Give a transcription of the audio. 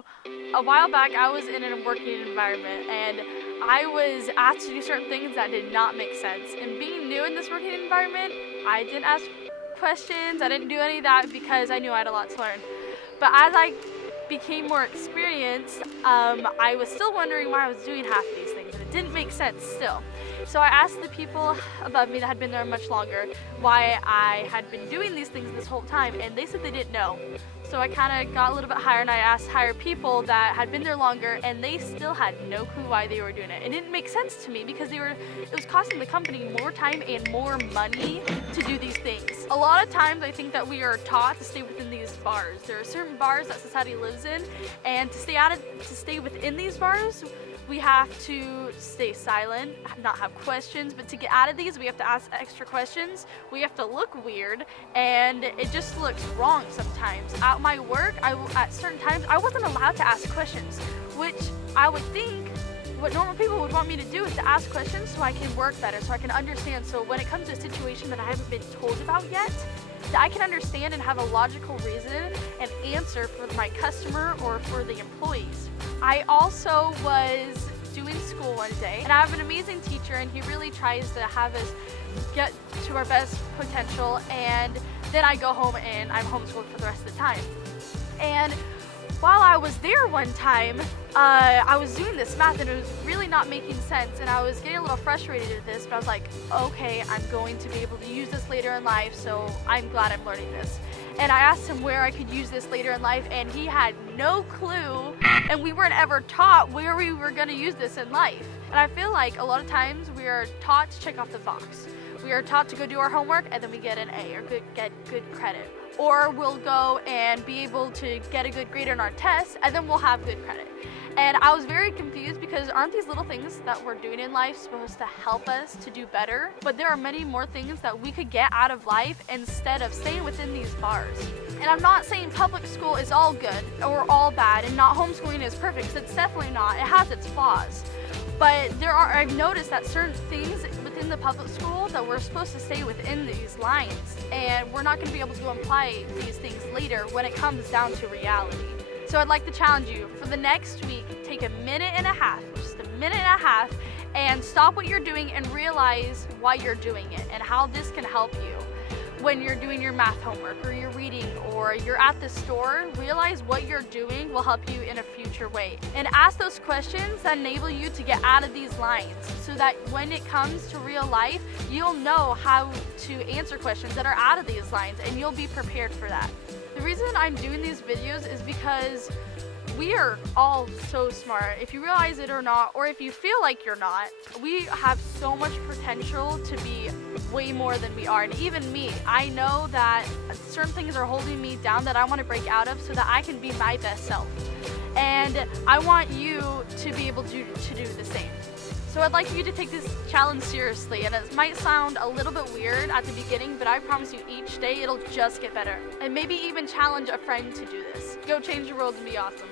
A while back, I was in a working environment and I was asked to do certain things that did not make sense. And being new in this working environment, I didn't ask questions, I didn't do any of that because I knew I had a lot to learn. But as I became more experienced, I was still wondering why I was doing half of these things, and it didn't make sense still. So I asked the people above me that had been there much longer why I had been doing these things this whole time, and they said they didn't know. So I kind of got a little bit higher and I asked higher people that had been there longer, and they still had no clue why they were doing it. It didn't make sense to me because it was costing the company more time and more money to do these things. A lot of times I think that we are taught to stay within these bars. There are certain bars that society lives in, and to stay within these bars, we have to stay silent, not have questions, but to get out of these, we have to ask extra questions. We have to look weird, and it just looks wrong sometimes. At my work, at certain times, I wasn't allowed to ask questions, which I would think what normal people would want me to do is to ask questions so I can work better, so I can understand. So when it comes to a situation that I haven't been told about yet, that I can understand and have a logical reason and answer for my customer or for the employees. I also was doing school one day, and I have an amazing teacher, and he really tries to have us get to our best potential, and then I go home and I'm homeschooled for the rest of the time. And while I was there one time, I was doing this math and it was really not making sense, and I was getting a little frustrated with this, but I was like, okay, I'm going to be able to use this later in life, so I'm glad I'm learning this. And I asked him where I could use this later in life, and he had no clue, and we weren't ever taught where we were going to use this in life. And I feel like a lot of times we are taught to check off the box. We are taught to go do our homework and then we get an A or get good credit. Or we'll go and be able to get a good grade on our tests, and then we'll have good credit. And I was very confused because aren't these little things that we're doing in life supposed to help us to do better? But there are many more things that we could get out of life instead of staying within these bars. And I'm not saying public school is all good or all bad, and not homeschooling is perfect, 'cause it's definitely not. It has its flaws. But I've noticed that certain things within the public school that we're supposed to stay within these lines, and we're not going to be able to apply these things later when it comes down to reality. So I'd like to challenge you for the next week, take a minute and a half, just a minute and a half, and stop what you're doing and realize why you're doing it and how this can help you. When you're doing your math homework or you're reading or you're at the store, realize what you're doing will help you in a future way. And ask those questions that enable you to get out of these lines so that when it comes to real life, you'll know how to answer questions that are out of these lines, and you'll be prepared for that. The reason I'm doing these videos is because we are all so smart. If you realize it or not, or if you feel like you're not, we have so much potential to be way more than we are. And even me, I know that certain things are holding me down that I want to break out of so that I can be my best self. And I want you to be able to do the same. So I'd like you to take this challenge seriously, and it might sound a little bit weird at the beginning, but I promise you each day it'll just get better. And maybe even challenge a friend to do this. Go change the world and be awesome.